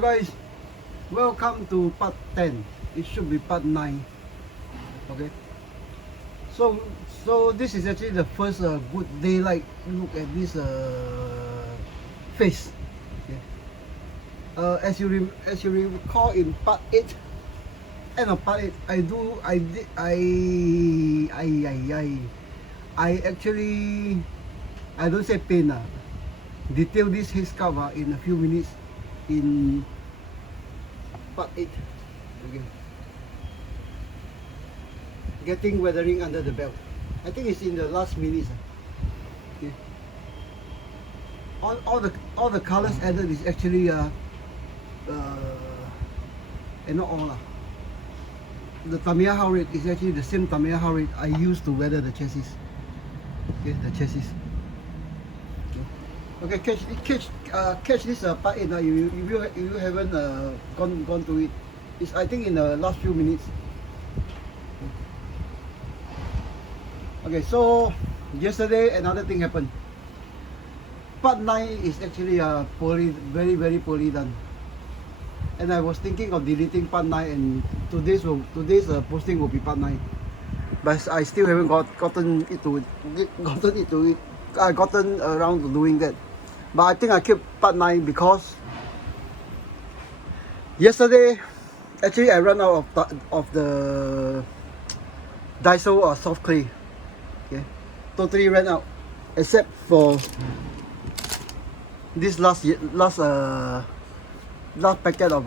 guys, welcome to part 10. It should be part 9. Okay, so this is actually the first good daylight look at this face. Okay. As you recall in part 8, end of part 8, I actually, I don't say paint detail this hair scarf in a few minutes in part 8. Okay. Getting weathering under the belt. I think it's in the last minutes. Okay. All the colors added is actually and not all the Tamiya rate is actually the same Tamiya rate I used to weather the chassis. Okay, the chassis. Okay, catch this part 8 now. If you haven't gone to it, it's I think in the last few minutes. Okay, so yesterday another thing happened. Part 9 is actually very poorly done, and I was thinking of deleting part 9, and today's posting will be part 9, but I still haven't gotten around to doing that. But I think I keep part 9 because yesterday actually I ran out of the Daiso soft clay. Okay, totally ran out except for this last packet of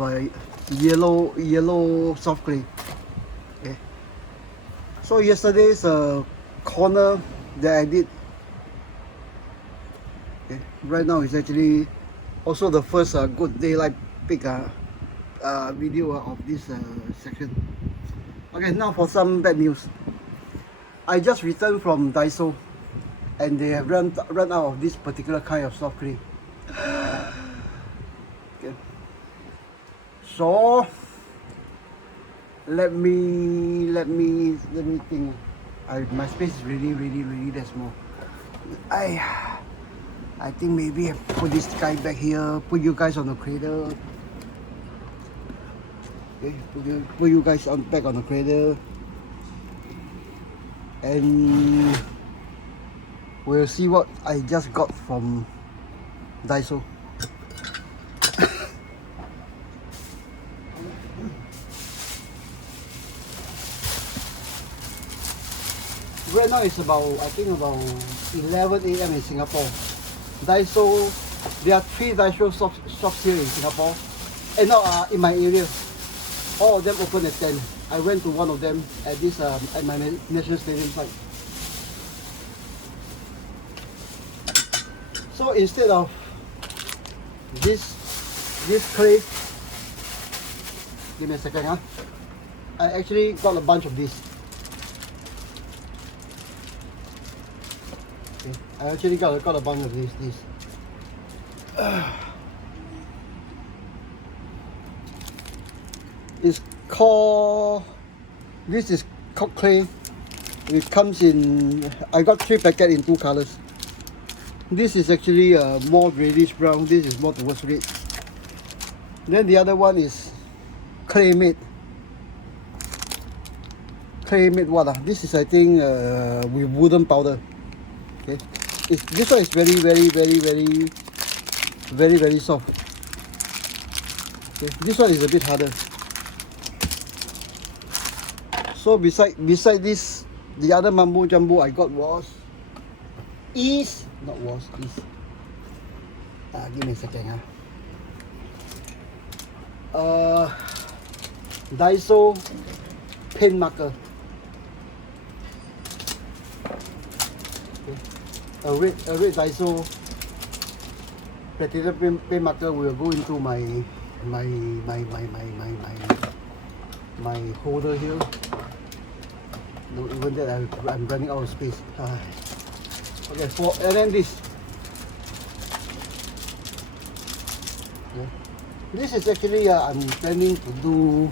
yellow soft clay. Okay, so yesterday's corner that I did, okay, right now is actually also the first good daylight pic video of this section. Okay, now for some bad news. I just returned from Daiso, and they have run out of this particular kind of soft clay. Okay. So let me think. My space is really that small. I think maybe I put this guy back here, put you guys on the cradle. Okay, put you guys back on the cradle, and we'll see what I just got from Daiso. Right now it's I think about 11 AM in Singapore. Daiso, there are 3 Daiso shops here in Singapore, and not in my area. All of them open at 10. I went to one of them at this at my National Stadium site. So instead of this clay, give me a second, I actually got a bunch of this. Okay, I actually got a bunch of this. It's called, this is called clay. It comes in, I got 3 packets in 2 colors. This is actually more reddish brown. This is more towards red. Then the other one is clay made what? This is I think with wooden powder. Okay, this one is very soft. Okay, this one is a bit harder. So beside this, the other mumbo jumbo I got is give me a second. Daiso pen marker. Okay. A red Daiso platinum pen marker will go into my holder here. No, even that I'm running out of space. Okay, and then this. Okay. This is actually I'm planning to do.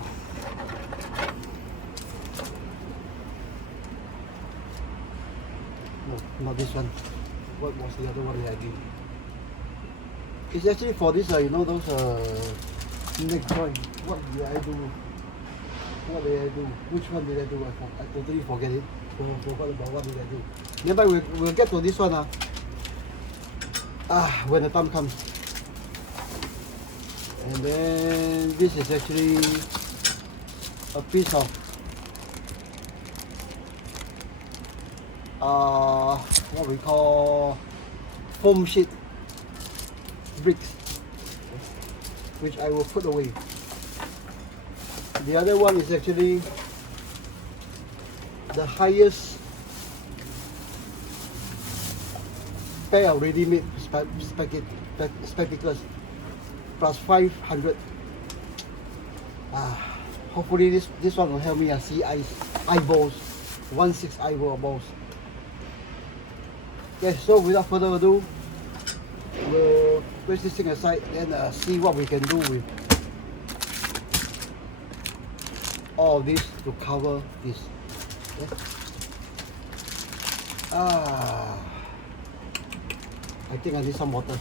No, not this one. What was the other one that I did? It's actually for this, you know, those Next one, what did I do? What did I do? Which one did I do? I totally forget it. Forgot about what did I do. Never mind, we'll get to this one. When the time comes. And then this is actually a piece of what we call foam sheet bricks, which I will put away. The other one is actually the highest pair of ready-made spectacles, plus 500. Hopefully this one will help me see eyeballs, 1/6 eyeballs. Okay, so without further ado, we'll put this thing aside and see what we can do with all of this to cover this. Okay. I think I need some water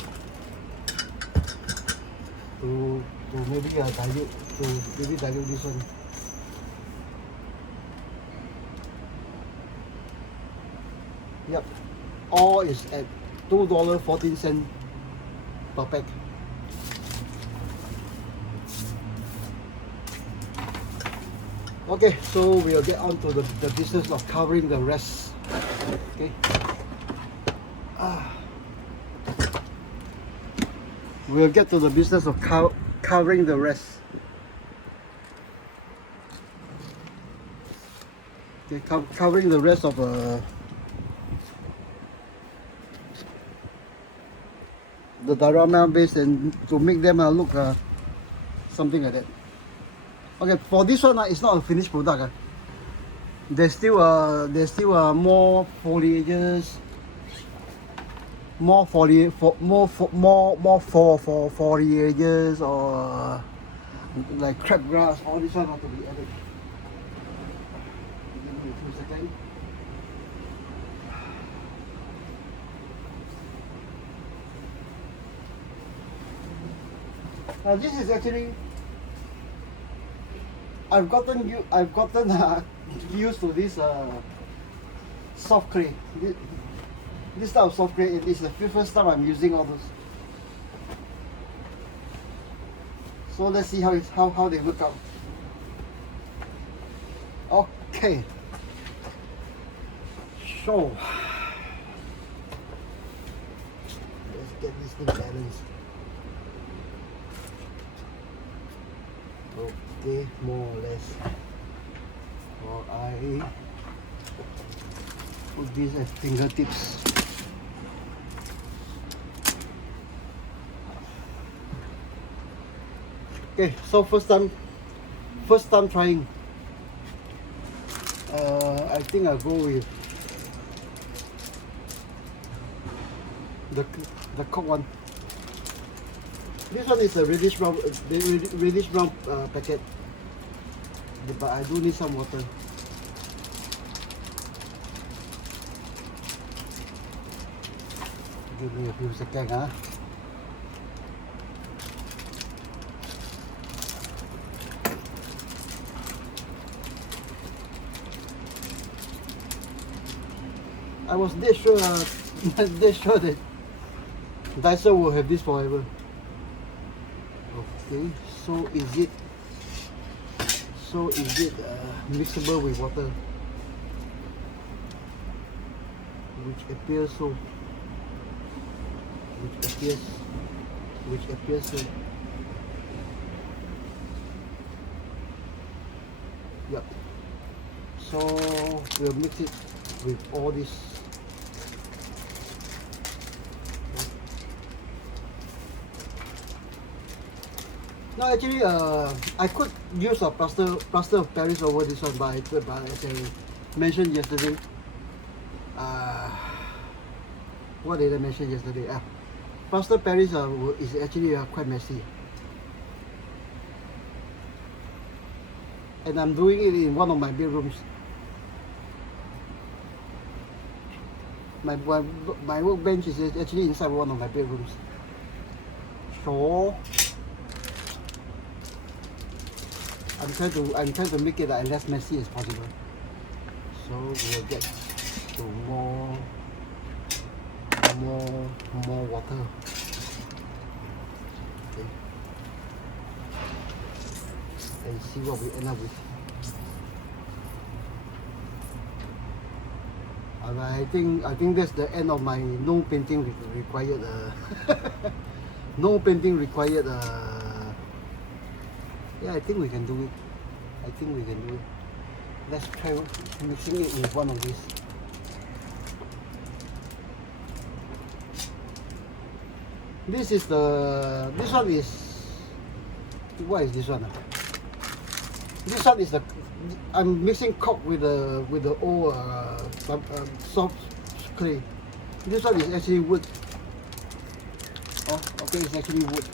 to maybe dilute this one. Yep, all is at $2.14 per pack. Okay, so we'll get on to the business of covering the rest. Okay. We'll get to the business of covering the rest. Okay, covering the rest of the diorama base, and to make them look something like that. Okay, for this one it's not a finished product. There's still more foliages, more foliages, or like crabgrass. All this one have to be added. Give me a few seconds. Now this is actually, I've gotten used to this soft clay. This type of soft clay. It is the first time I'm using all those. So let's see how they look out. Okay. So let's get this thing balanced. Okay, more or less. Or I put these at fingertips. Okay, so first time trying. I think I'll go with the Coke one. This one is a reddish brown packet, but I do need some water. Give me a few seconds. I was dead sure that Daiso will have this forever. Okay, so is it mixable with water? Which appears so. Yep. So we'll mix it with all this. No, actually, I could use a plaster of Paris over this one, but as I mentioned yesterday, what did I mention yesterday? Plaster of Paris is actually quite messy, and I'm doing it in one of my bedrooms. My workbench is actually inside one of my bedrooms. So I'm trying to make it as less messy as possible. So we'll get to more water. Okay. And see what we end up with. I think that's the end of my no painting required. No painting required. Yeah, I think we can do it. I think we can do it. Let's try mixing it with one of these. This one is, what is this one? This one is I'm mixing cork with the old soft clay. This one is actually wood. Oh, okay, it's actually wood.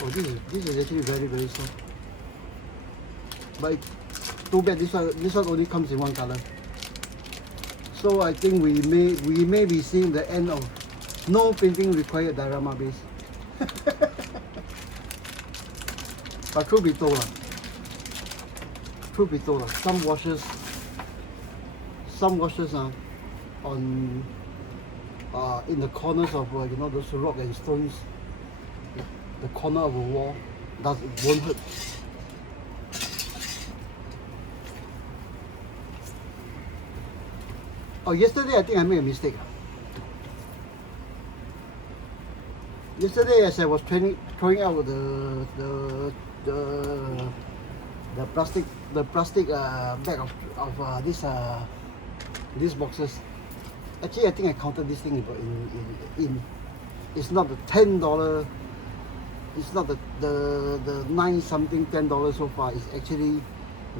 Oh, this is actually very soft. But too bad this one only comes in one color. So I think we may be seeing the end of no painting required diorama base. But truth be told, some washes on in the corners of you know, those rock and stones, the corner of a wall won't hurt. Oh, yesterday I think I made a mistake. Yesterday, as I was throwing out the plastic bag of these boxes. Actually, I think I counted this thing in. It's not the $10. It's not the 9 something $10 so far. It's actually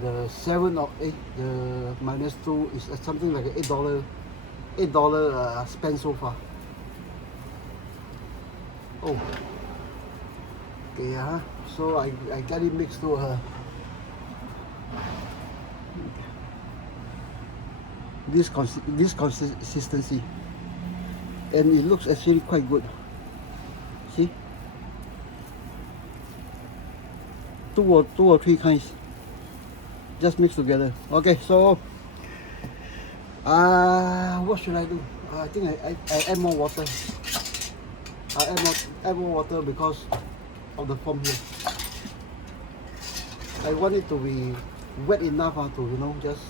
the 7 or 8. The -2 is something like $8 spent so far. Oh, okay, so I got it mixed to this consistency, and it looks actually quite good. See, two or three kinds just mixed together. Okay, so what should I do? I think I add more water. I add more water because of the foam here. I want it to be wet enough to, you know, just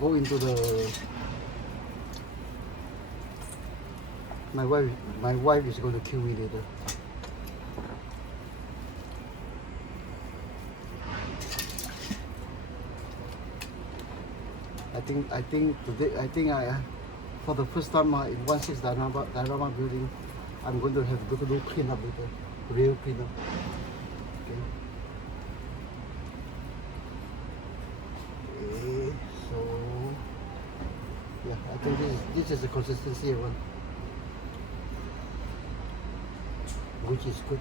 go into the. My wife is going to kill me later. I think today for the first time in 16 diorama building, I'm going to have to do clean up later, real clean up. Okay. Okay, so yeah, I think this is the consistency I want, which is good.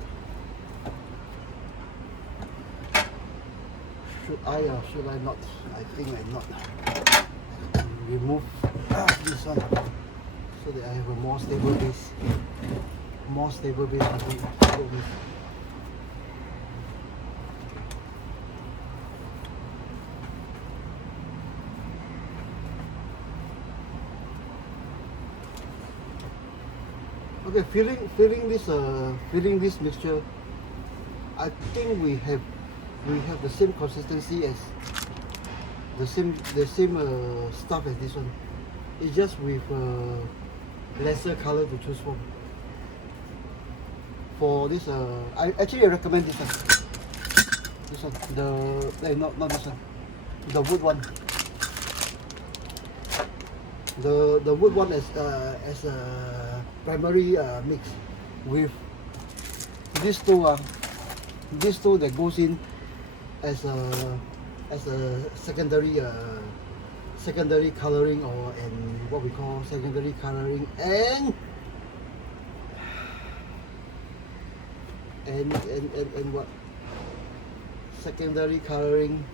Should I or should I not? I think I not. Remove this one so that I have a more stable base. More stable base to go with. Okay, filling this mixture, I think we have the same consistency as the same stuff as this one. It's just with lesser color to choose from. For this, I actually recommend this one. This one, not this one, the wood one. The wood one as a primary mix with these two that goes in as a secondary coloring, and what we call secondary coloring and what secondary coloring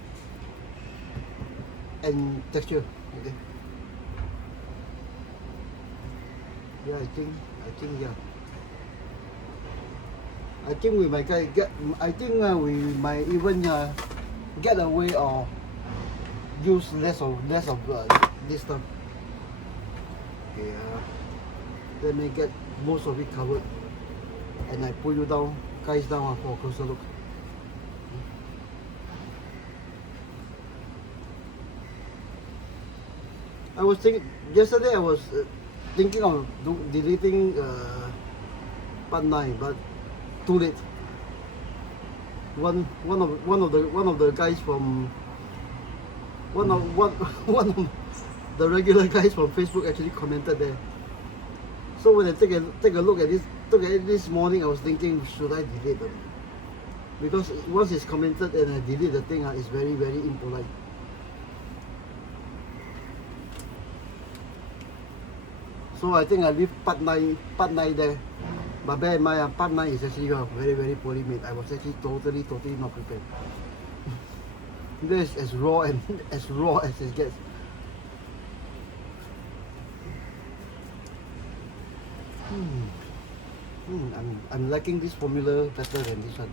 and texture. Okay. Yeah, I think yeah. I think we might get. I think we might even get away or use less of this stuff. Okay, let me get most of it covered, and I pull you down, guys down for a closer look. I was thinking yesterday. I was thinking of deleting part 9, but too late. One of the guys from one of the regular guys from Facebook actually commented there. So when I take a look at this morning, I was thinking, should I delete them? Because once it's commented and I delete the thing, it's very impolite. So I think I leave part 9 there. But bear in mind, part 9 is actually very poorly made. I was actually totally not prepared. This is as raw as it gets. I'm liking this formula better than this one.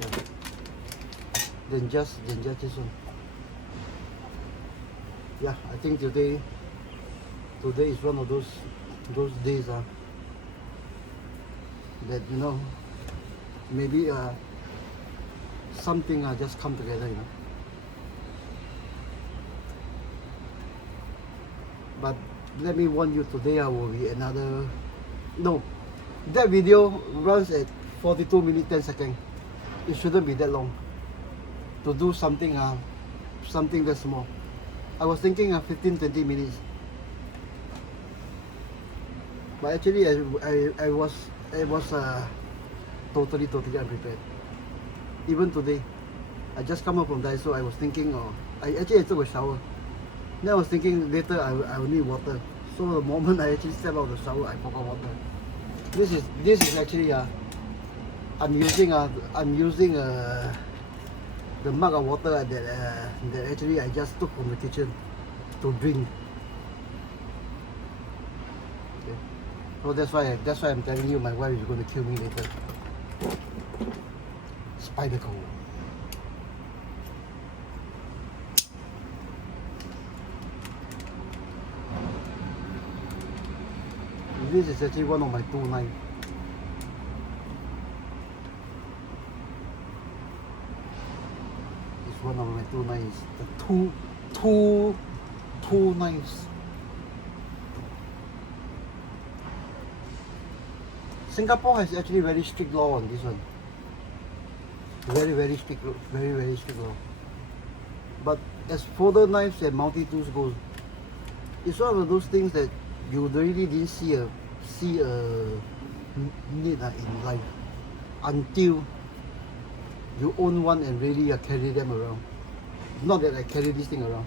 Yeah. Than just this one. Yeah, I think today is one of those days that maybe something just come together, But let me warn you, today will be another. No, that video runs at 42 minutes 10 seconds. It shouldn't be that long to do something that small. I was thinking 15-20 minutes, but actually I was totally unprepared. Even today, I just come up from Daiso. I was thinking, I took a shower. Then I was thinking later I will need water. So the moment I actually step out of the shower, I forgot water. This is actually I'm using the mug of water that actually I just took from the kitchen to drink. Okay. So that's why I'm telling you, my wife is going to kill me later. Spider cold. This is actually one of my 2 knives. It's one of my 2 knives. The two knives. Singapore has actually very strict law on this one. Very strict law. But as folder knives and multi-tools goes, it's one of those things that you really didn't see a need in life until you own one and really carry them around. Not that I carry this thing around.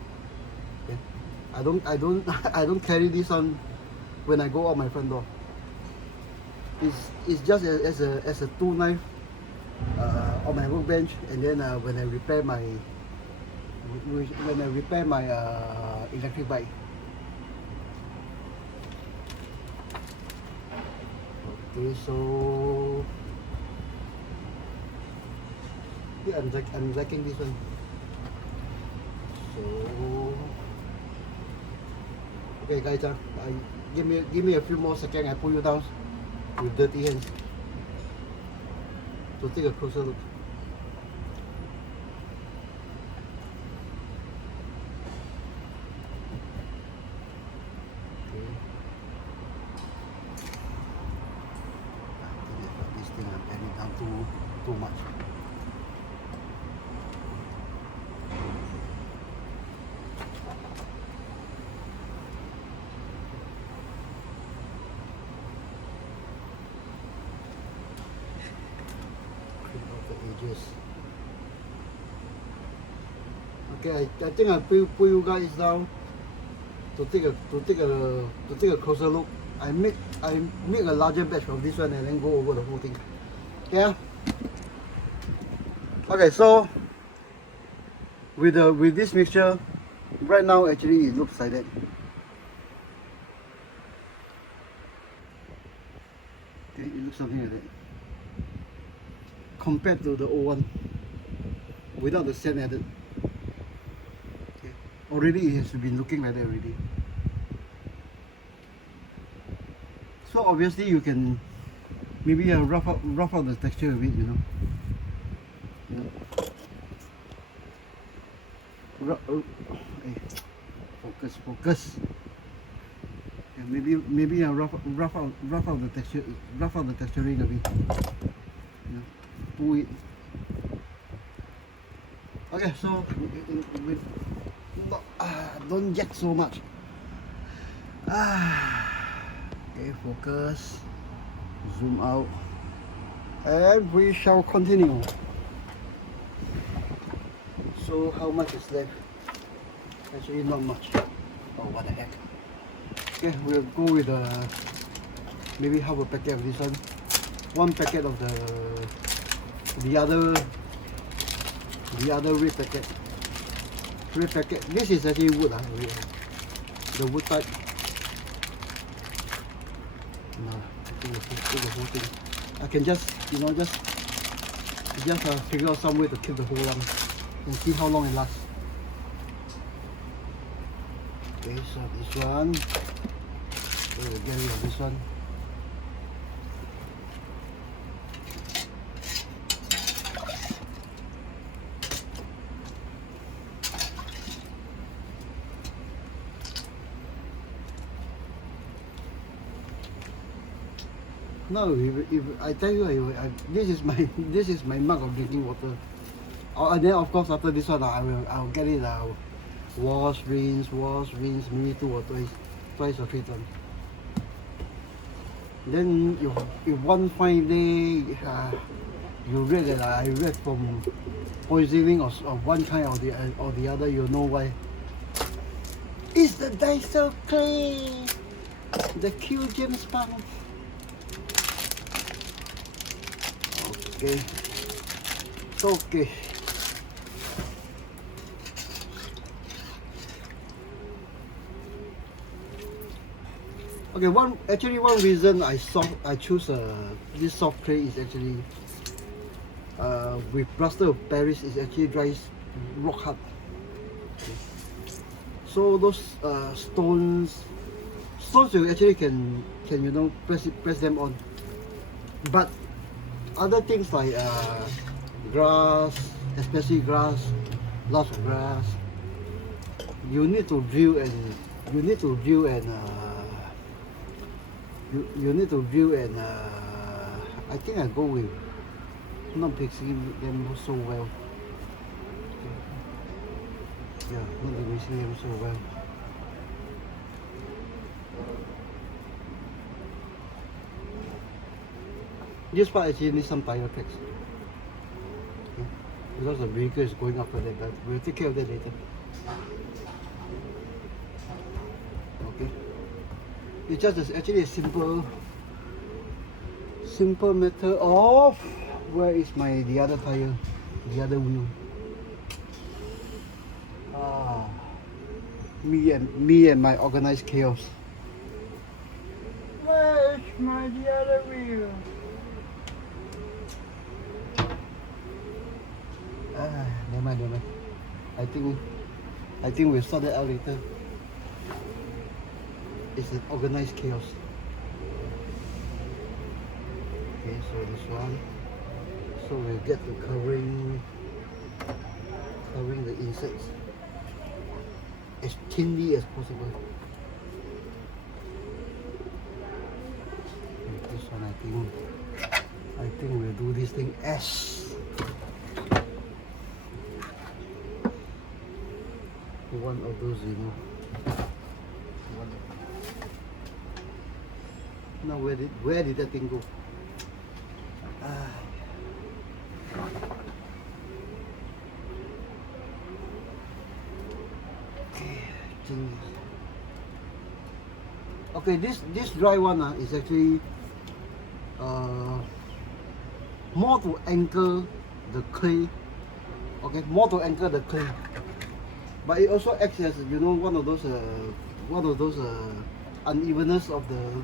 Okay? I don't carry this on when I go out my front door. It's just as a tool knife on my workbench, and then when I repair my electric bike. Okay, so yeah, I'm liking this one. So okay, guys, give me a few more seconds. I pull you down with dirty hands to take a closer look. Too much. Clean out the edges. Okay, I think I'll pull you guys down to take a closer look. I make a larger batch of this one and then go over the whole thing. Yeah. Okay, so with this mixture, right now actually it looks like that. looks something like that. Compared to the old one, without the sand added. Okay. Already it has been looking like that already. So obviously you can maybe rough out the texture a bit, you know. Yeah. Hey, focus. Yeah, maybe rough out the texture, rough out the texturing a bit. Yeah. Pull it. Okay, so with don't yak so much. Okay, focus. Zoom out, and we shall continue. So how much is left? Actually not much. Oh, what the heck. Okay, we'll go with maybe half a packet of this one packet of the other red packet. This is actually wood, the wood type. No, I think we'll put the whole thing. I can just figure out some way to keep the whole one and see how long it lasts. Okay, so this one, we'll get rid of this one. No, if I tell you, this is my mug of drinking water. And then of course after this one, I'll get it. Wash, rinse, maybe 2 or twice or 3 times. Then if one fine day you read that I read from poisoning of one kind or the other, you know why. It's the Daiso clay, the Q James Bond. Okay, it's okay. Okay, one reason I choose this soft clay is actually with plaster of Paris is actually dries rock hard. Okay. So those stones you actually can press them on, but other things like grass, especially lots of grass, you need to drill and I think I go with not mixing them so well. Yeah, not mixing them so well. This part actually needs some tire tracks. Okay. Because the vehicle is going after that, but we'll take care of that later. Okay. It's just actually a simple matter of where is the other tire, the other wheel. Me and my organized chaos. Where is the other wheel? Never mind. I think we'll sort that out later. It's an organized chaos. Okay, so this one. So we'll get to covering the insects as thinly as possible. And this one I think we'll do this thing as one of those, now where did that thing go? Okay, this dry one is actually more to anchor the clay. Okay, more to anchor the clay, but it also acts as one of those unevenness of the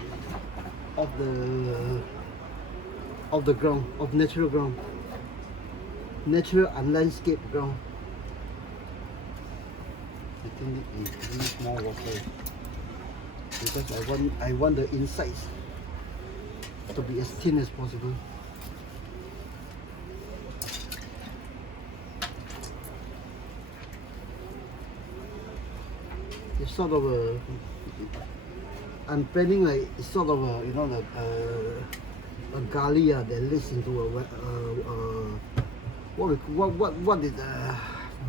of the ground, of natural ground, natural and landscape ground. I think it needs more water because I want the insides to be as thin as possible. It's sort of a, I'm planning like sort of a, you know, a gully that leads into a what did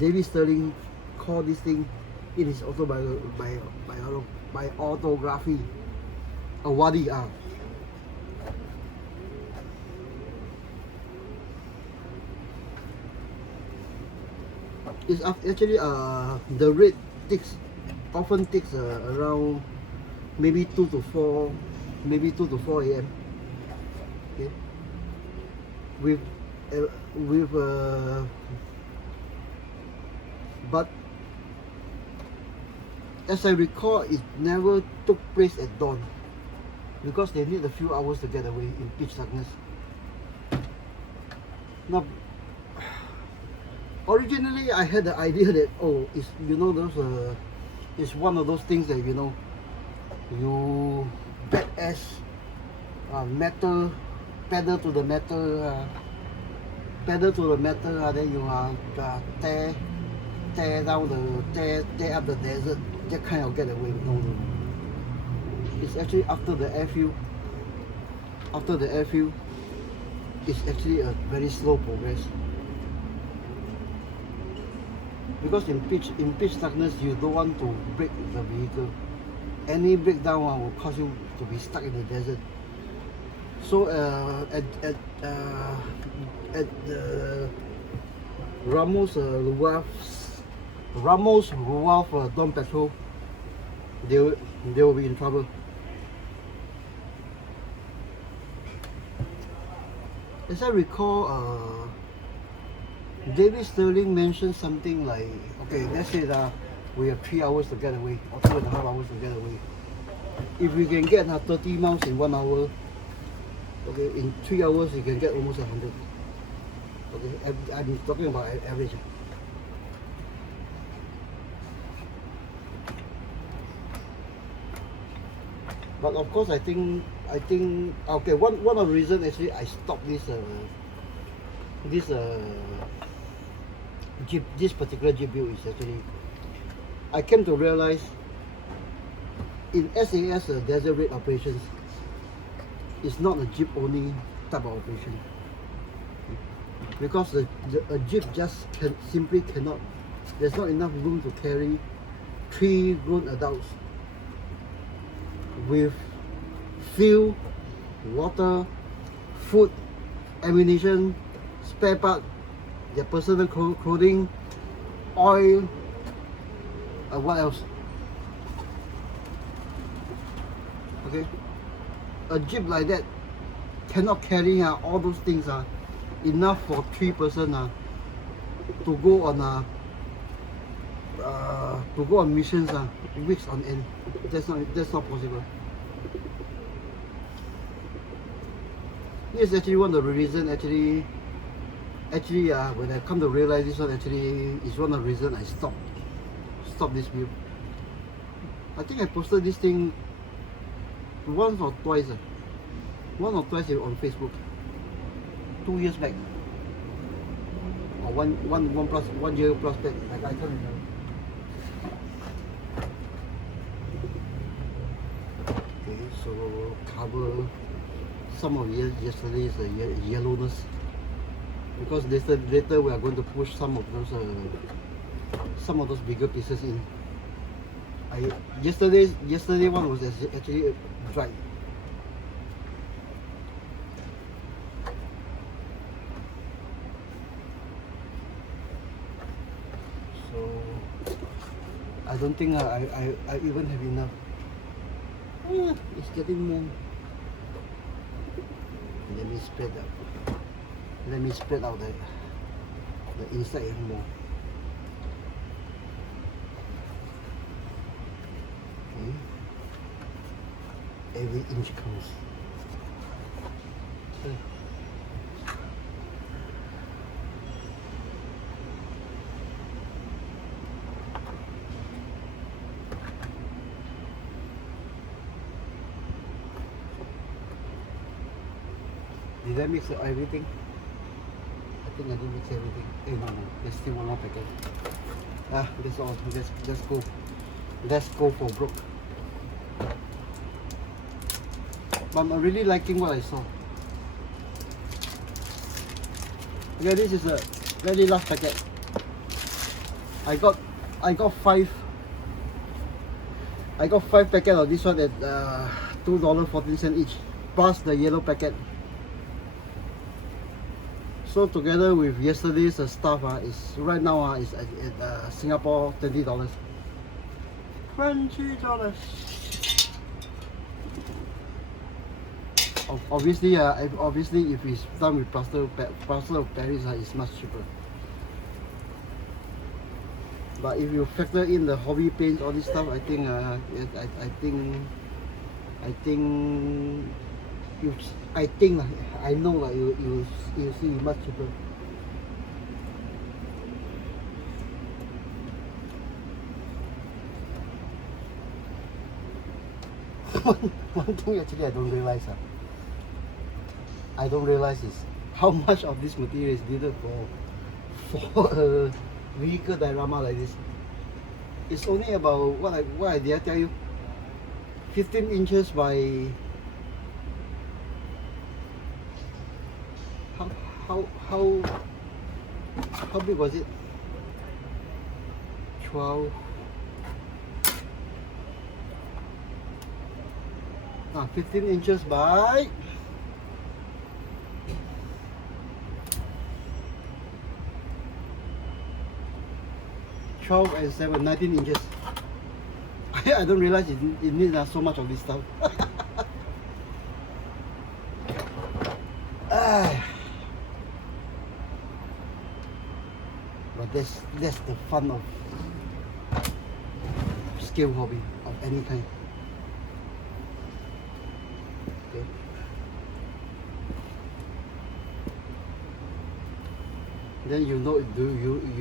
David Sterling call this thing in his autobiography, a wadi. It's actually the rate often takes around maybe 2 to 4 a.m. Okay, but as I recall, it never took place at dawn because they need a few hours to get away in pitch darkness. Now, originally I had the idea that, oh, it's, you know, those it's one of those things that, you know, you badass metal pedal to the metal, then you tear up the desert, that kind of getaway. No. It's actually after the airfield. It's actually a very slow progress. Because in pitch darkness, you don't want to break the vehicle. Any breakdown will cause you to be stuck in the desert. So at the Ramos Ruaf Dawn Patrol, they will be in trouble. As I recall, David Sterling mentioned something like, okay, let's say that we have 3 hours to get away, or 2.5 hours to get away. If we can get 30 miles in 1 hour, okay, in 3 hours you can get almost 100. Okay, I'm talking about average. But of course, I think okay, one of the reasons actually I stopped this particular jeep build is actually, I came to realize in SAS desert raid operations, it's not a jeep only type of operation, because a jeep just simply cannot, there's not enough room to carry 3 grown adults with fuel, water, food, ammunition, spare part, their personal clothing, oil, what else? Okay, a jeep like that cannot carry all those things enough for 3 person to go on missions weeks on end. That's not possible. This is actually one of the reasons actually when I come to realize this one actually is one of the reasons I stopped this build. I think I posted this thing once or twice on Facebook 2 years back, or one year plus back. I can't remember. Okay, so cover some of yesterday's yellowness, because later we are going to push some of those bigger pieces in. Yesterday one was actually dry. So I don't think I even have enough. It's getting more. Let me spread out the inside more. Okay. Every inch counts. Okay. Did I mix everything? I think I didn't mix everything. No, there's still one more packet. That's all. Let's go. Let's go for broke. But I'm really liking what I saw. Okay, this is a very last packet. I got 5 packets of this one at $2.14 each, plus the yellow packet. So together with yesterday's stuff, is right now is at Singapore $20. $20. Obviously, obviously, if it's done with plaster of Paris, it's much cheaper. But if you factor in the hobby paints, all this stuff, I think I know you see much cheaper. One thing actually I don't realize is how much of this material is needed for a vehicle diorama like this. It's only about what did I tell you? 15 inches by how big was it? 12. 15 inches by 12 and 7, 19 inches. I don't realize it needs so much of this stuff. But that's the fun of scale hobby of any kind. Okay. Then you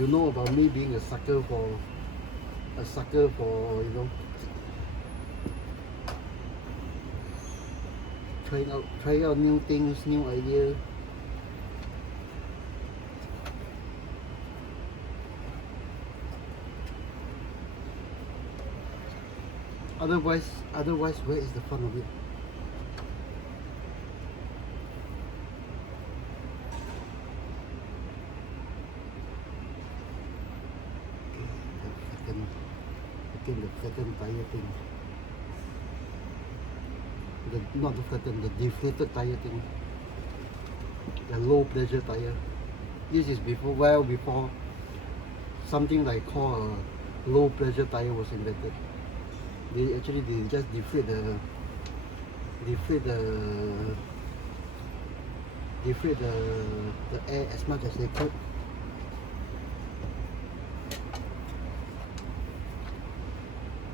know about me being a sucker for trying out new things, new ideas. Otherwise, where is the fun of it? The flattened tire thing. Not the flattened, the deflated tire thing. The low pressure tire. This is before something like called a low pressure tire was invented. They just deflate the air as much as they could.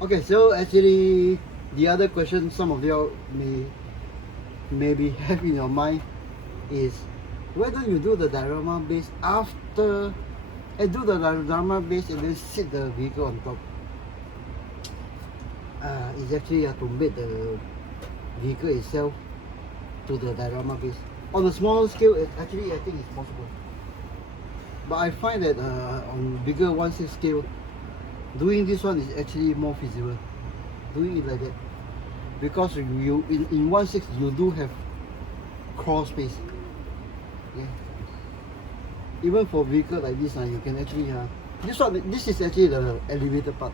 Okay, so actually the other question some of you maybe have in your mind is, why don't you do the diorama base after and do the diorama base and then sit the vehicle on top? It's actually to make the vehicle itself to the diorama base. On a smaller scale, actually I think it's possible. But I find that on bigger 1/6 scale, doing this one is actually more feasible. Doing it like that, because you in 1/6 you do have crawl space. Yeah. Even for vehicle like this, you can actually this is actually the elevator part.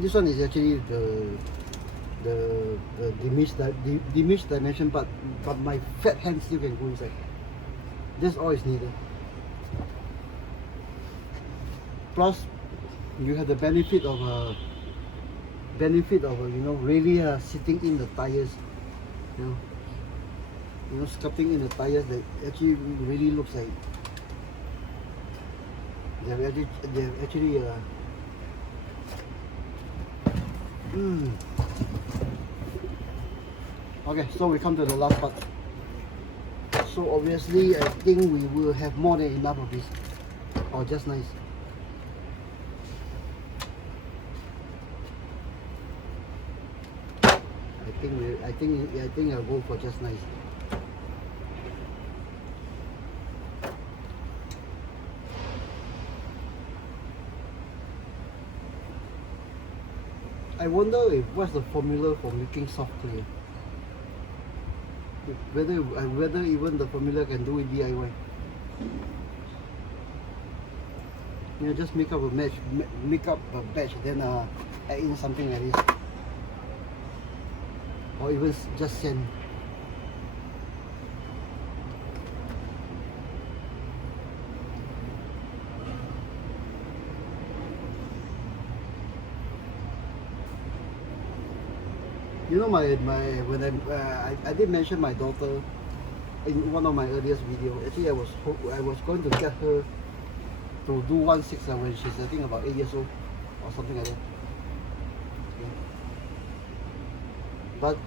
This one is actually the diminished dimension part, but my fat hand still can go inside. That's all is needed. Plus, you have the benefit of really sitting in the tires, you know, sculpting in the tires that actually really looks like they're actually Okay, so we come to the last part. So obviously I think we will have more than enough of this, or just nice. I think I'll go for just nice. I wonder if what's the formula for making soft clay. Whether even the formula can do it DIY. You know, just make up a batch, then add in something like this, or even just sand. You know, when I did mention my daughter in one of my earliest videos. Actually, I was going to get her to do 1/6 when she's I think about 8 years old or something like that. Okay. But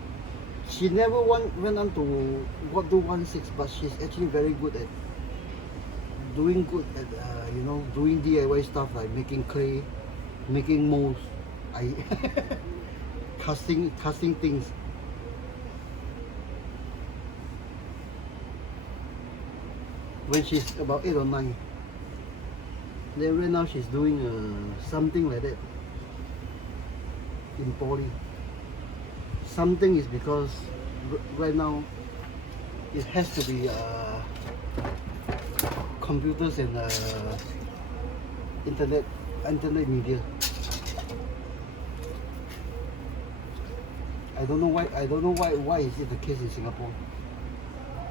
she never went on to do 1/6, but she's actually very good at doing you know, doing DIY stuff like making clay, making molds, casting things. When she's about 8 or 9, then right now she's doing something like that in poly. Something is because right now it has to be computers and internet media. I don't know why is it the case in Singapore.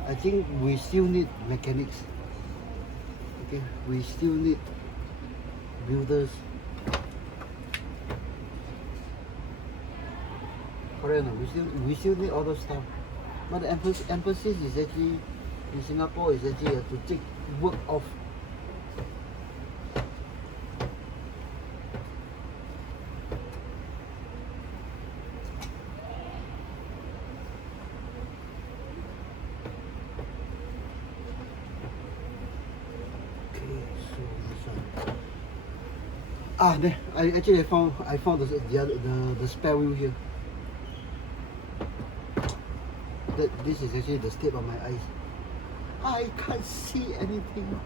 I think we still need mechanics. Okay, we still need builders. Correct, no? We still need all those stuff. But the emphasis is actually in Singapore is actually to take work off. There. I found the spare wheel here. This is actually the state of my eyes. I can't see anything.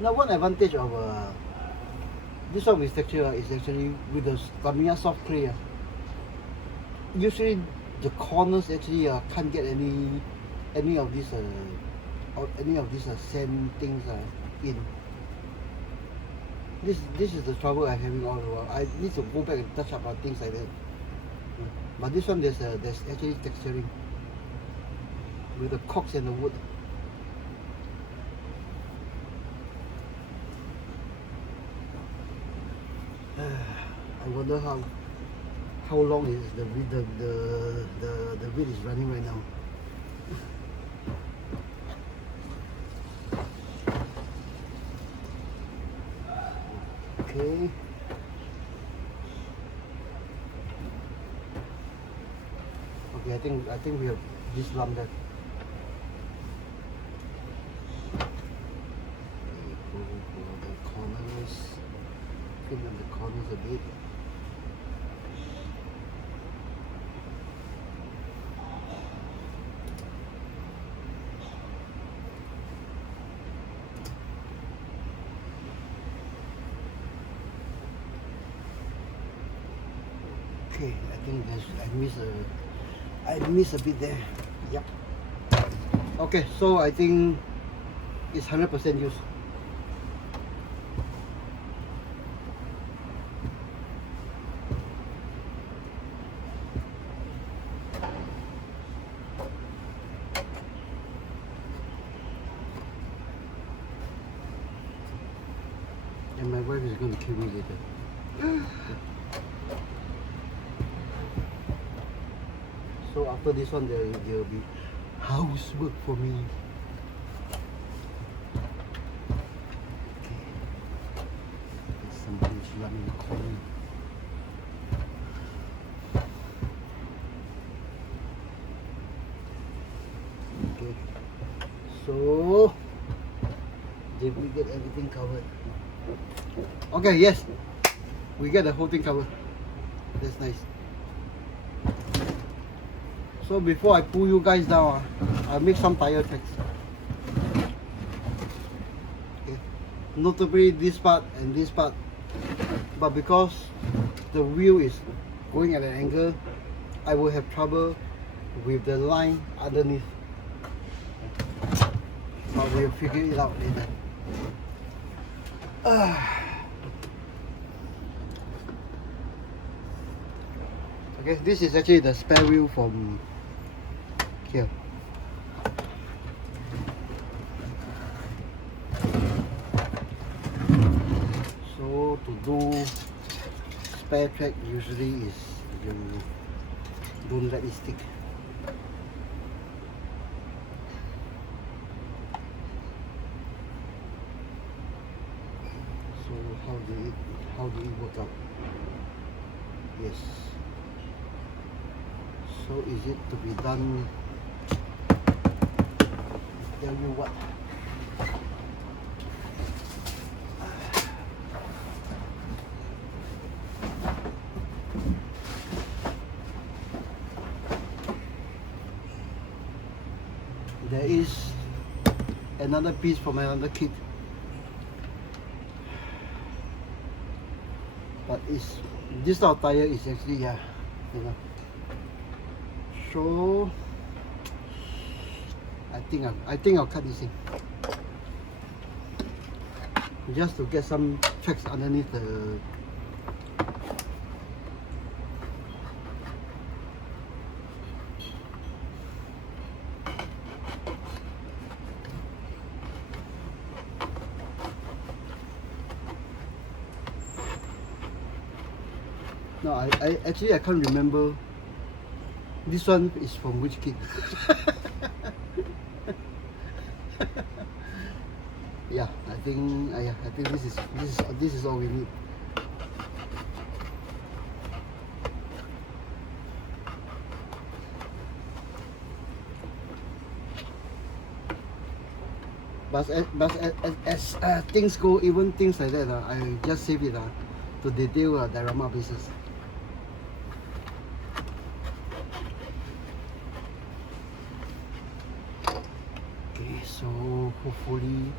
Now, one advantage of this one with texture is actually with the Tamiya soft clay. Usually the corners actually can't get any of these sand things in. This is the trouble I'm having all the while. I need to go back and touch up on things like that. But this one there's actually texturing with the corks and the wood. I wonder how long is the wheel is running right now. Okay. Okay, I think we have this lump there. Go for the corners. Fill in the corners a bit. Okay, I think I miss a bit there. Yep. Okay, so I think it's 100% used. And my wife is going to kill me later. So after this one, there will be housework for me. Okay. Somebody's running the corner. Okay. So did we get everything covered? Okay, yes. We get the whole thing covered. That's nice. So before I pull you guys down, I'll make some tire checks. Okay. Notably this part and this part, but because the wheel is going at an angle, I will have trouble with the line underneath. But we'll figure it out later. Okay, this is actually the spare wheel from here. So to do spare track usually is you don't let it stick. So how do it work out? Yes. So is it to be done? Tell you what. There is another piece from another kit, but this type of tire is actually you know. So I think I'll cut this in just to get some tracks underneath the. No, I actually I can't remember. This one is from which kit? Yeah, I think this is all we need. But as things go, even things like that, I just save it to detail diorama pieces. Okay, so hopefully,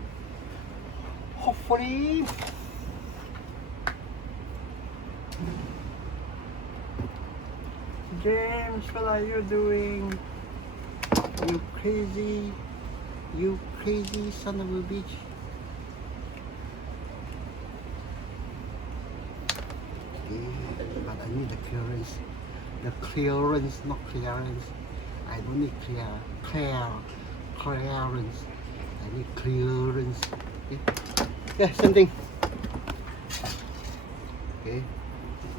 James, what are you doing? You crazy son of a bitch. Okay, but I need the clearance. The clearance, not clearance. I don't need clearance. I need clearance. Okay. Yeah, same thing. Okay.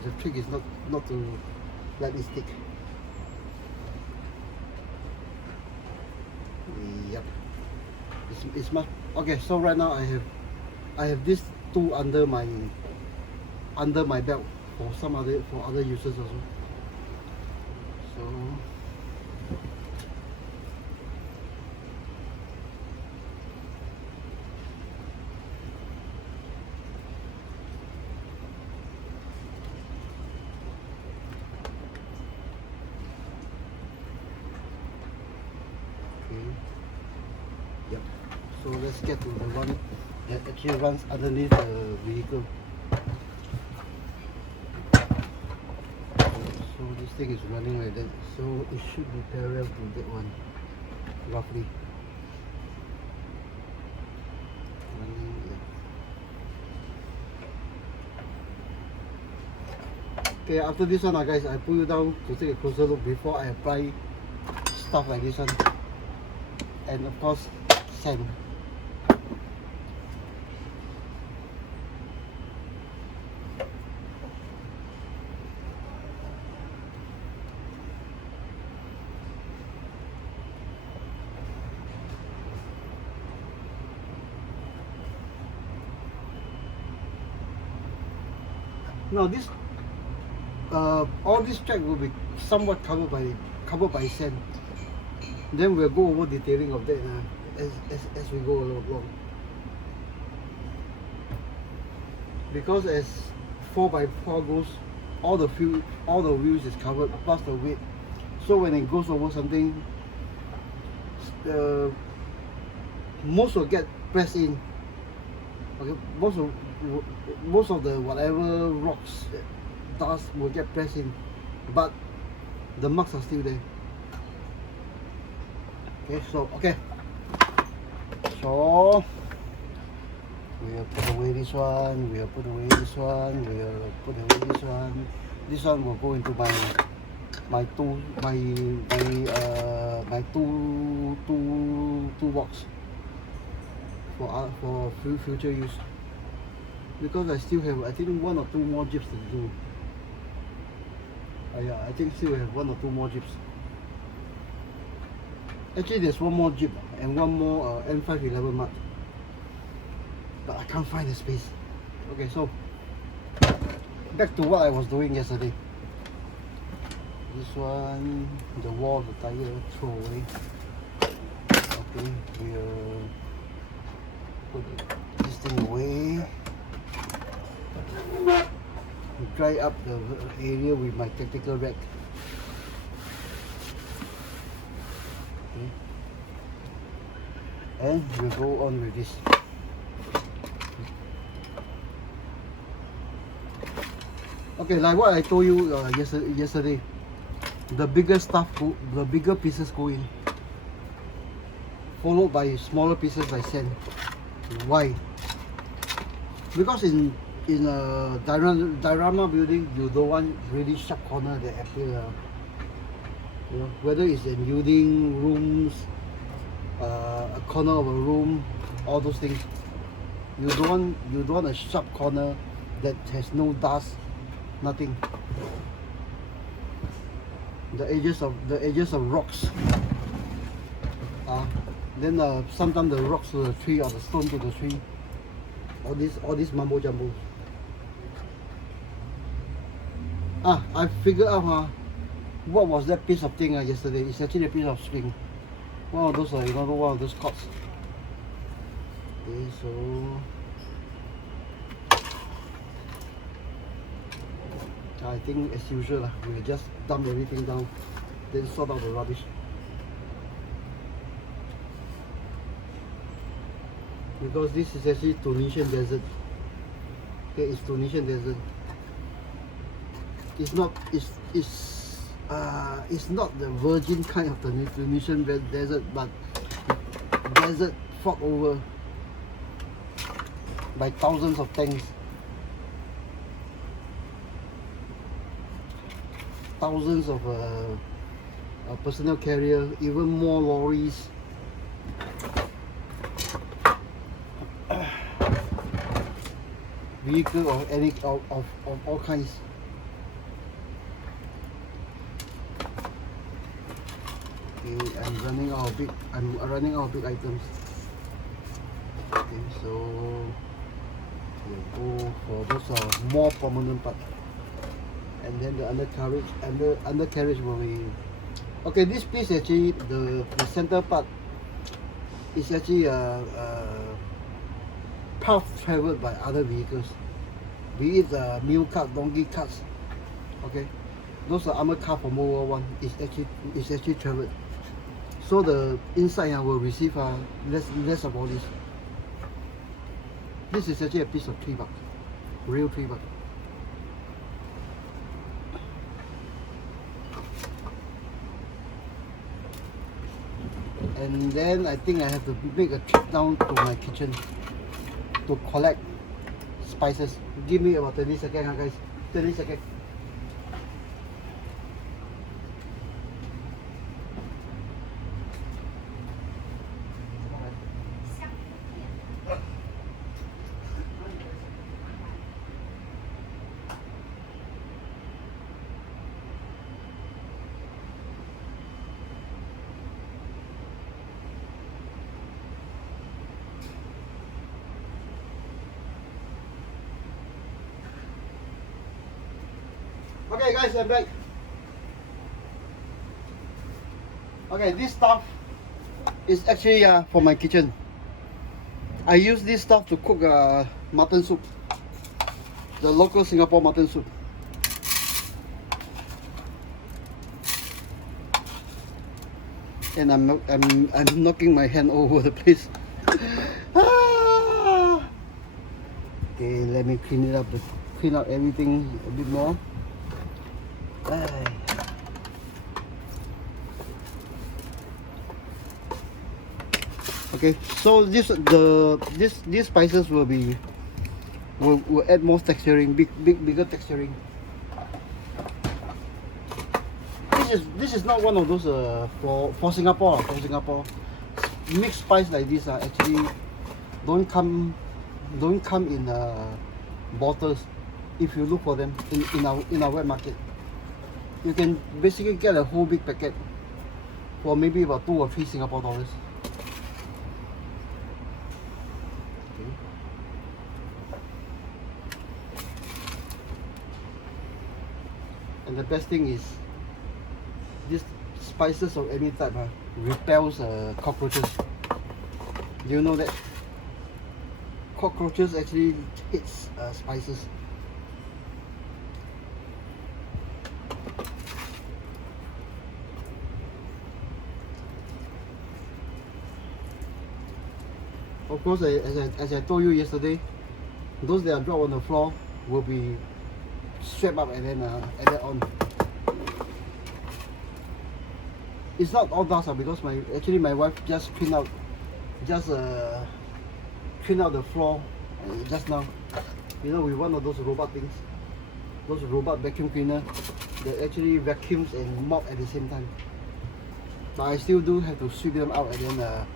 The trick is not to let it stick. Yep. It's much okay. So right now I have these two under my belt for other uses also. So yep. So let's get to the one that actually runs underneath the vehicle. So this thing is running like that. So it should be parallel to that one, roughly. Running, yeah. Okay, after this one, guys, I pull you down to take a closer look before I apply stuff like this one. And of course, sand. Now this, all this track will be somewhat covered by sand. Then we'll go over detailing of that as we go along. Because as 4x4 goes, all the wheels is covered plus the weight. So when it goes over something, most will get pressed in. Okay, most of the whatever rocks, dust will get pressed in, but the marks are still there. Okay, so we'll put away this one, we'll put away this one, we'll put away this one. This one will go into my two box for future use, because I still have, I think, 1 or 2 more jeeps to do. Yeah, I think still have 1 or 2 more jeeps. Actually, there's 1 more jeep and 1 more M511 Mark, but I can't find the space. Okay, so back to what I was doing yesterday. This one, the wall, the tire, throw away. Okay, we'll put this thing away. Dry up the area with my tactical rack. Okay. And we'll go on with this. Okay, like what I told you yesterday, the bigger pieces go in, followed by smaller pieces I send. Why? Because in a diorama building, you don't want really sharp corner that appear. You know, whether it's in building rooms, a corner of a room, all those things. You don't want a sharp corner that has no dust, nothing. The edges of rocks. Then sometimes the rocks to the tree or the stone to the tree. All this mumbo jumbo. I figured out what was that piece of thing yesterday. It's actually a piece of string. One of those, one of those cords. Okay, so I think as usual, we'll just dump everything down, then sort out the rubbish. Because this is actually Tunisian desert. Okay, it's Tunisian desert. It's not the virgin kind of the Tunisian desert, but desert fought over by thousands of tanks, thousands of personnel carrier, even more lorries. Vehicle of any of all kinds. Okay, I'm running out of big items. Okay, so we'll go for those more prominent part, and then the undercarriage will be okay. This piece actually, the center part is actually path traveled by other vehicles, be it mule cart, donkey carts. Okay, those are armored car from World War I. It's actually traveled. So the inside will receive less of all this. This is actually a piece of tree bark, real tree bark. And then I think I have to make a trip down to my kitchen to collect spices. Give me about 30 seconds, guys. 30 seconds. Okay guys, I'm back. Okay, this stuff is actually for my kitchen. I use this stuff to cook mutton soup, the local Singapore mutton soup. and I'm knocking my hand all over the place. Ah! Okay, let me clean up everything a bit more. Okay, so these spices will add more texturing, bigger texturing. This is not one of those for Singapore. For Singapore, mixed spice like this actually don't come in bottles. If you look for them in our wet market, you can basically get a whole big packet for maybe about 2 or 3 Singapore dollars. Okay. And the best thing is, these spices of any type repels cockroaches. Do you know that? Cockroaches actually hates spices. Of course, as I told you yesterday, those that are dropped on the floor will be swept up and then added on. It's not all dust because my wife just cleaned out the floor just now. You know, with one of those robot things, those robot vacuum cleaner that actually vacuums and mop at the same time. But I still do have to sweep them out and then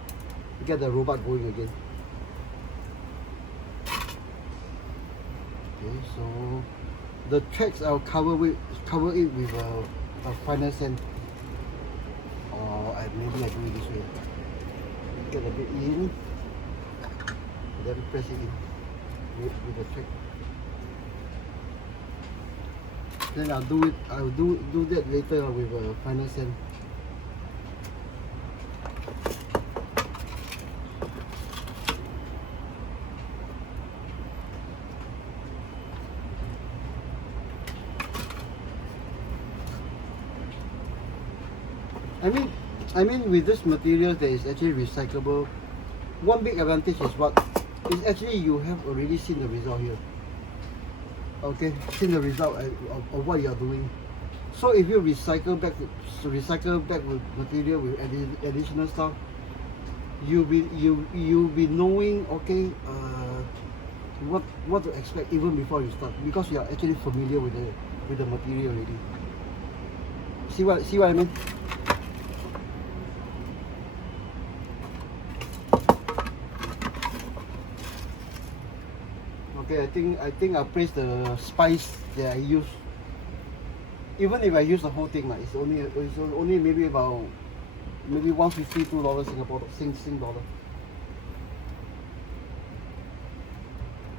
get the robot going again. Okay, so the tracks I'll cover it with a finer sand. Or maybe I do it this way. Get a bit in, then press it in with the track. Then I'll do that later with a finer sand. I mean with this material that is actually recyclable, one big advantage is actually you have already seen the result here. Okay, seen the result of what you are doing. So if you recycle back with material with additional stuff, you'll be knowing, okay, what to expect even before you start, because you are actually familiar with the material already. See what I mean? Okay, I think I'll place the spice that I use. Even if I use the whole thing, it's only maybe about $150, $2 Singapore Sing dollar.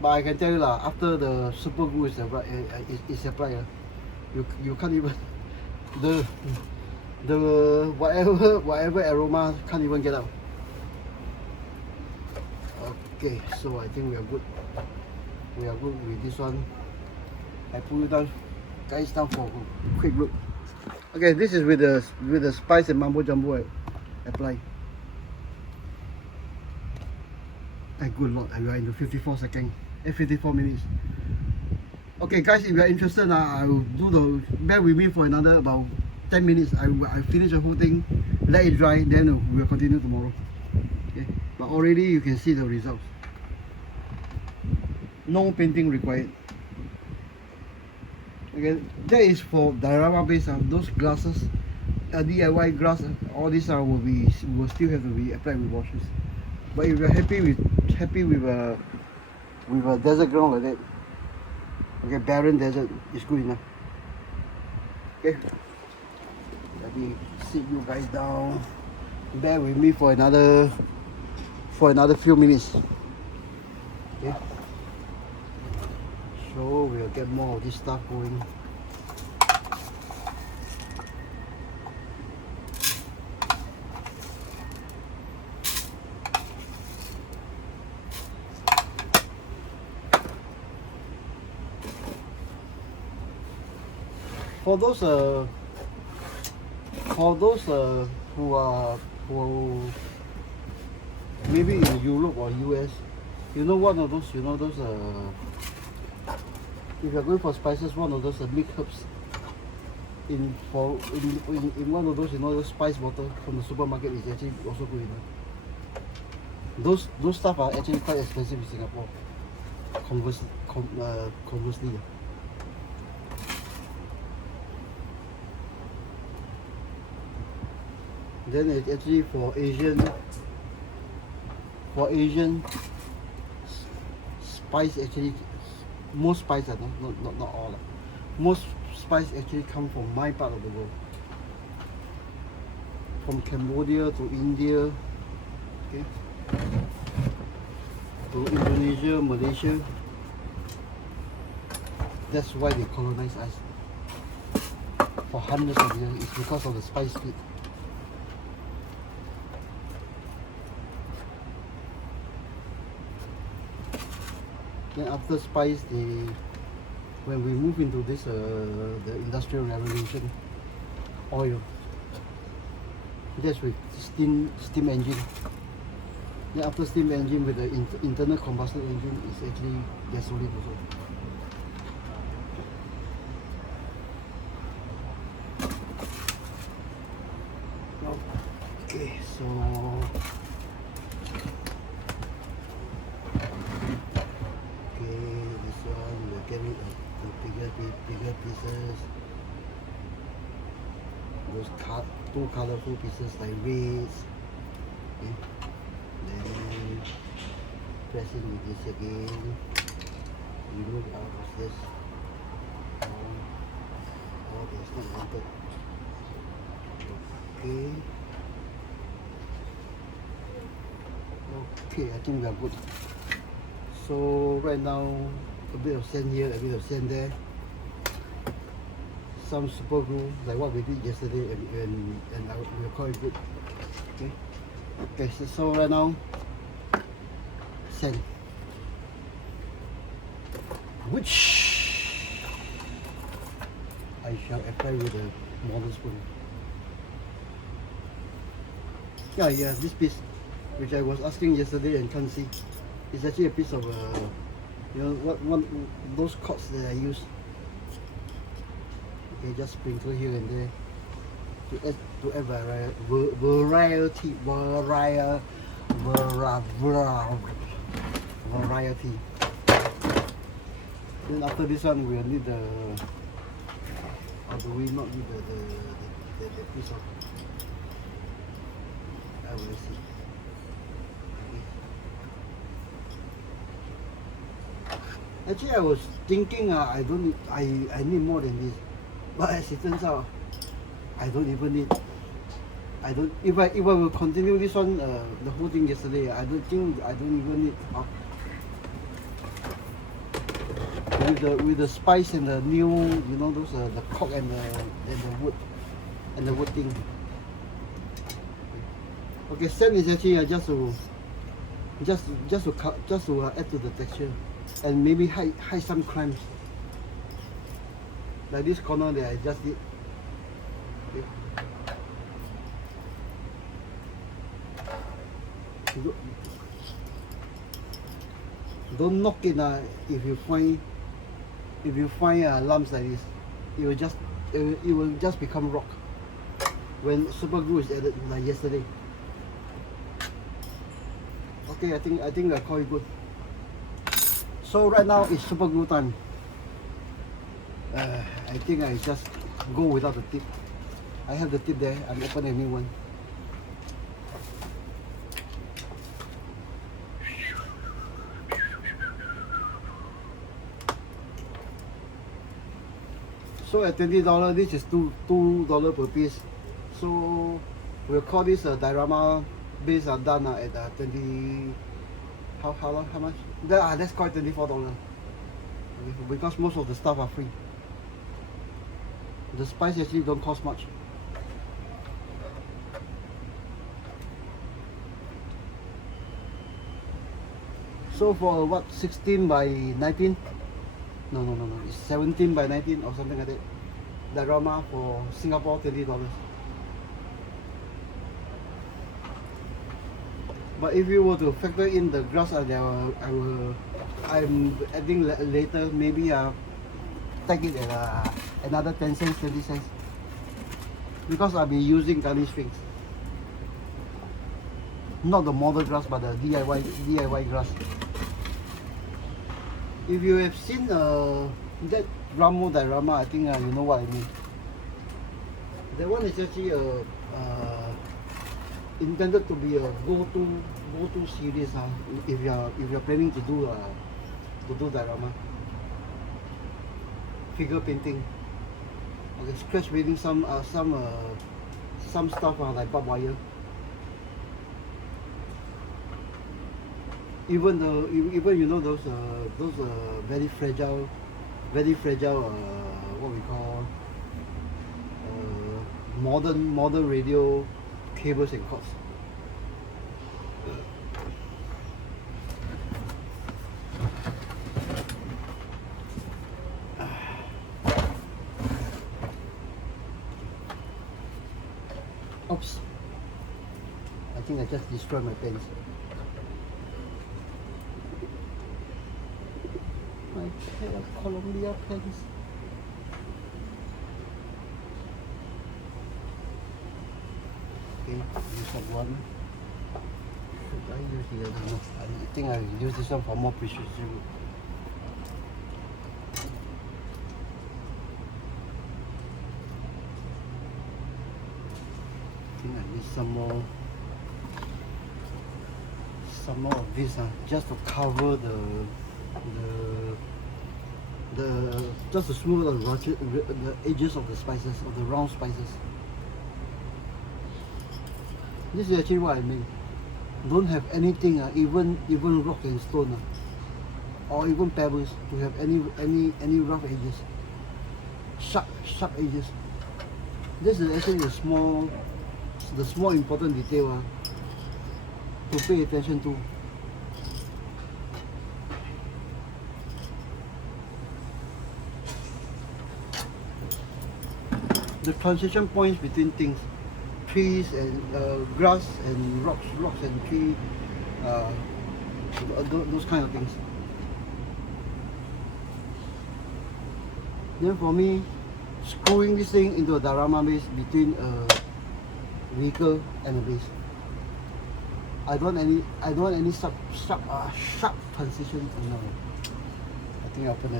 But I can tell you after the super glue is applied, you can't even the whatever aroma can't even get out. Okay, so I think we are good. We are good with this one. I put it down, guys, down for a quick look. Okay, this is with the spice and mumbo jumbo I apply. Good lord, we are in the 54 minutes. Okay, guys, if you are interested, I will bear with me for another about 10 minutes. I finish the whole thing, let it dry, then we will continue tomorrow. Okay, but already you can see the results. No painting required. Okay, that is for diorama base. Those glasses, DIY glass, all these will still have to be applied with washes. But if you're happy with a desert ground like that, okay, barren desert is good enough. Okay, let me sit you guys down. Bear with me for another few minutes. Okay. So we'll get more of this stuff going. For those who are for maybe in Europe or US. You know, one of those, you know, those if you're going for spices, one of those mixed herbs in one of those, you know, the spice bottle from the supermarket is actually also good, you know. Those stuff are actually quite expensive in Singapore. Conversely. Then it's actually for Asian spice, actually most spice, not all, most spice actually come from my part of the world, from Cambodia to India, okay, to Indonesia, Malaysia. That's why they colonized us for hundreds of years. It's because of the spice trade. Then after spice, when we move into this the industrial revolution, oil. That's with steam engine. Then after steam engine, with the internal combustion engine, is actually gasoline also. Okay, so this one we'll get rid of the bigger pieces. Those two colorful pieces like reds. Okay. Then press in with this again. Remove out of this. Oh, that's not wanted. Okay. Okay, I think we are good. So right now, a bit of sand here, a bit of sand there. Some super glue, like what we did yesterday, and we'll call it good. Okay. Okay. So right now, sand. Which I shall apply with a modern spoon. Yeah, this piece, which I was asking yesterday and can't see, is actually a piece of you know, one those cords that I use. Okay, just sprinkle here and there to add variety. Then after this one, we'll need the, or do we not need the piece of, I will see. Okay. Actually, I was thinking I need more than this, but as it turns out, I don't even need. If I will continue this one, the whole thing yesterday, I don't even need. With the spice and the new, you know, those the cork and the wood thing. Okay, sand is actually just to add to the texture, and maybe hide some crumbs. Like this corner that I just did. Okay. Don't knock it if you find lumps like this, it will just become rock when super glue is added, like yesterday. Okay, I think I call it good. So right now it's super glue time. I think I just go without the tip. I have the tip there. I'm open a new one. So at $20, this is $2 per piece. So we'll call this a diorama base are done at 20. How much? Let's call it $24. Because most of the stuff are free. The spice actually don't cost much. So for what, 16 by 19? No. It's 17 by 19 or something like that. Diorama for Singapore, $20. But if you were to factor in the grass, I'm adding later, maybe take it at another 10 cents, 20 cents. Because I'll be using garnish figs. Not the model grass, but the DIY grass. If you have seen that Ramo Diorama, I think you know what I mean. That one is actually intended to be a go-to series if you're planning to do diorama, figure painting. Okay, scratch painting some stuff like barbed wire. Even you know those very fragile what we call modern radio cables and cords. Oops, I think I just destroyed my pens. My pair of Columbia pens. Okay, use that one. Should I use the other? No, I think I will use this one for more precision. I think I need some more of this just to cover just to smooth the edges of the spices, of the round spices. This is actually what I mean. Don't have anything, even rock and stone, or even pebbles, to have any rough edges, sharp edges. This is actually the small important detail to pay attention to. The transition points between things, trees and grass and rocks and tree, those kind of things. Then for me, screwing this thing into a diorama base between a vehicle and a base. I don't want any sharp transition. No. I think I'll put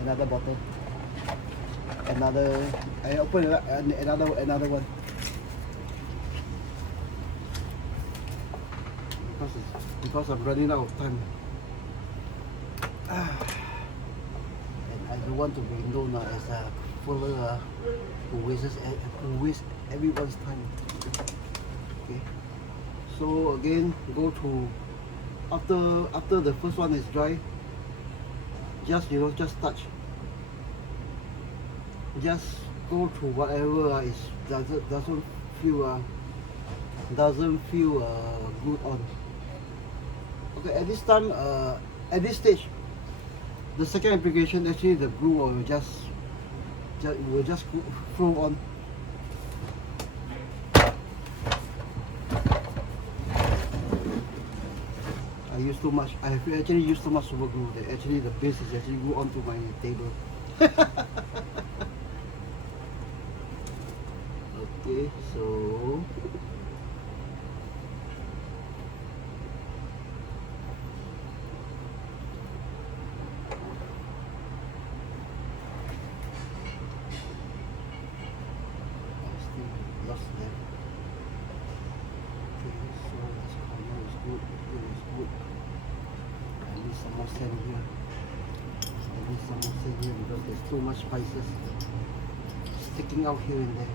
another bottle. I open another one because I'm running out of time, and I don't want to be known as a fella who wastes everyone's time. Okay, so again, go to after the first one is dry, just touch. Just go through whatever doesn't feel good on. Okay, at this time, at this stage, the second application, actually the glue will just flow on. I use too much. I have actually used too much super glue that actually the base is actually glued onto my table. Okay, so I still lost there. Okay, so this corner is good. It is good. I need some more sand here. Because there's too much spices sticking out here and there.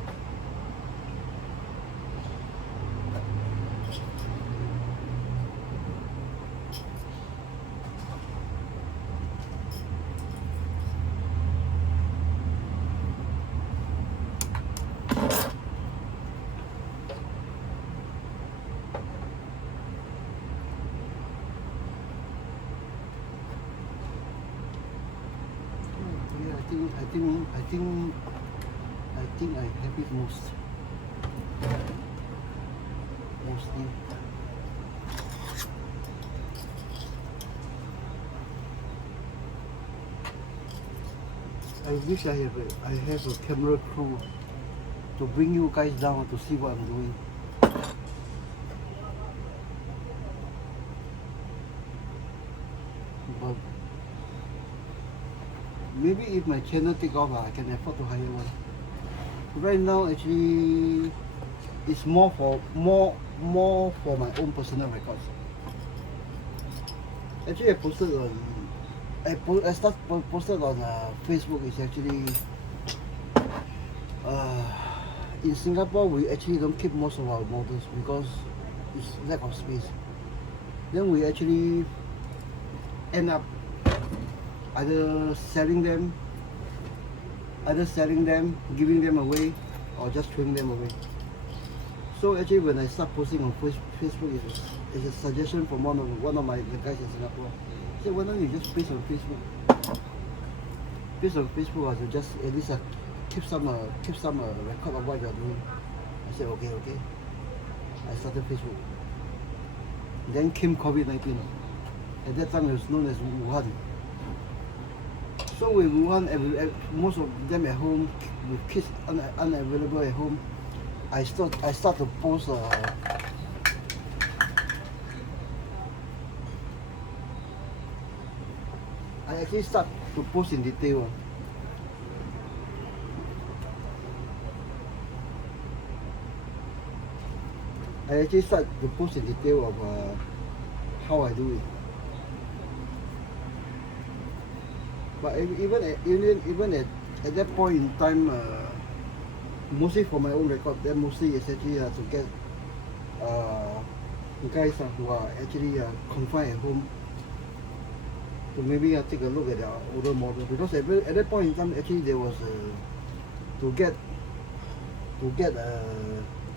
I think I have it mostly. I wish I have a camera crew to bring you guys down to see what I'm doing. But maybe if my channel take off, I can afford to hire one. Right now, actually, it's more for my own personal records. Actually, I posted on Facebook. It's actually in Singapore we actually don't keep most of our models because it's lack of space. Then we actually end up either selling them, giving them away, or just throwing them away. So actually, when I start posting on Facebook, it's a suggestion from one of the guys in Singapore. He said, why don't you just paste on Facebook? Paste on Facebook, I should just at least keep some record of what you're doing. I said, okay. I started Facebook. Then came COVID-19. At that time, it was known as Wuhan. So in Wuhan, most of them at home, with kids unavailable at home, I start to post. I actually start to post in detail. I actually start to post in detail of how I do it. But even at that point in time, mostly for my own record, then mostly it's actually to get guys who are actually confined at home to maybe take a look at their older model, because at that point in time actually there was to get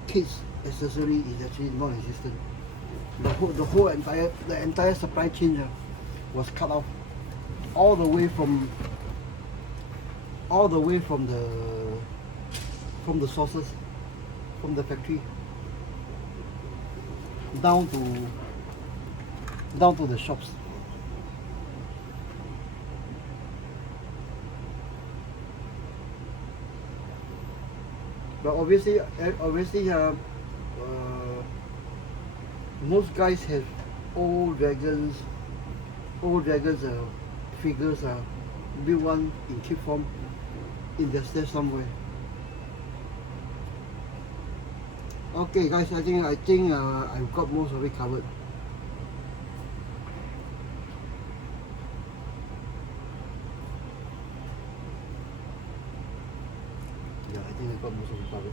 kids accessory is actually non-existent. The entire supply chain was cut off all the way from the sources, from the factory down to the shops. But obviously, most guys have old dragons figures, built one in kit form in their stash somewhere. Okay, guys, I think I've got most of it covered. Yeah, I think I got most of it covered.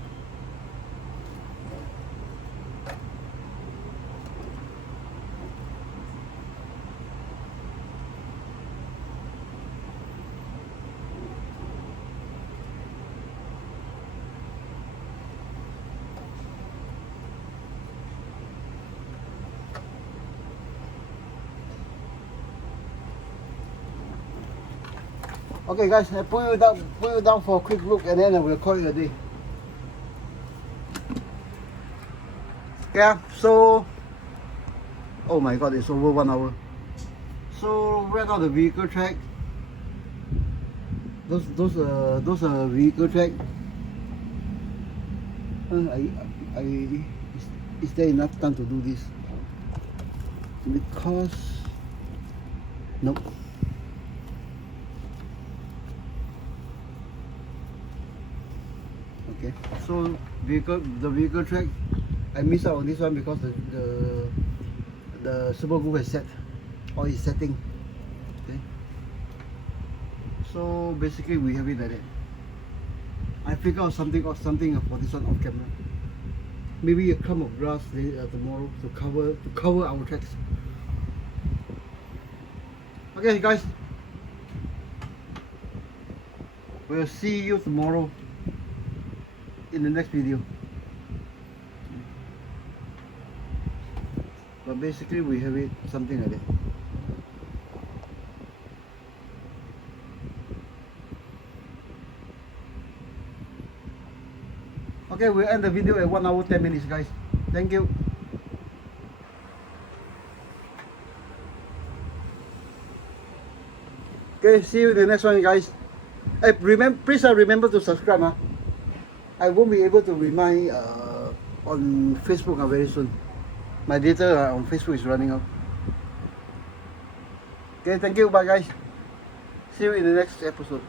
Okay, guys, I put you down for a quick look, and then I will call it a day. Yeah, so oh my god, it's over 1 hour. So right now the vehicle track, those are vehicle track. Is there enough time to do this? Because nope. Okay, so the vehicle track, I missed out on this one because the super glue has set, or is setting. Okay, so basically we have it like that. I figured out something for this one off camera. Maybe a clump of grass tomorrow to cover our tracks. Okay, guys, we'll see you tomorrow in the next video. But basically we have it something like that. Okay, we'll end the video at 1 hour 10 minutes, guys. Thank you. Okay, see you in the next one, guys. Hey, please remember to subscribe. I won't be able to remind on Facebook very soon. My data on Facebook is running out. Okay, thank you. Bye, guys. See you in the next episode.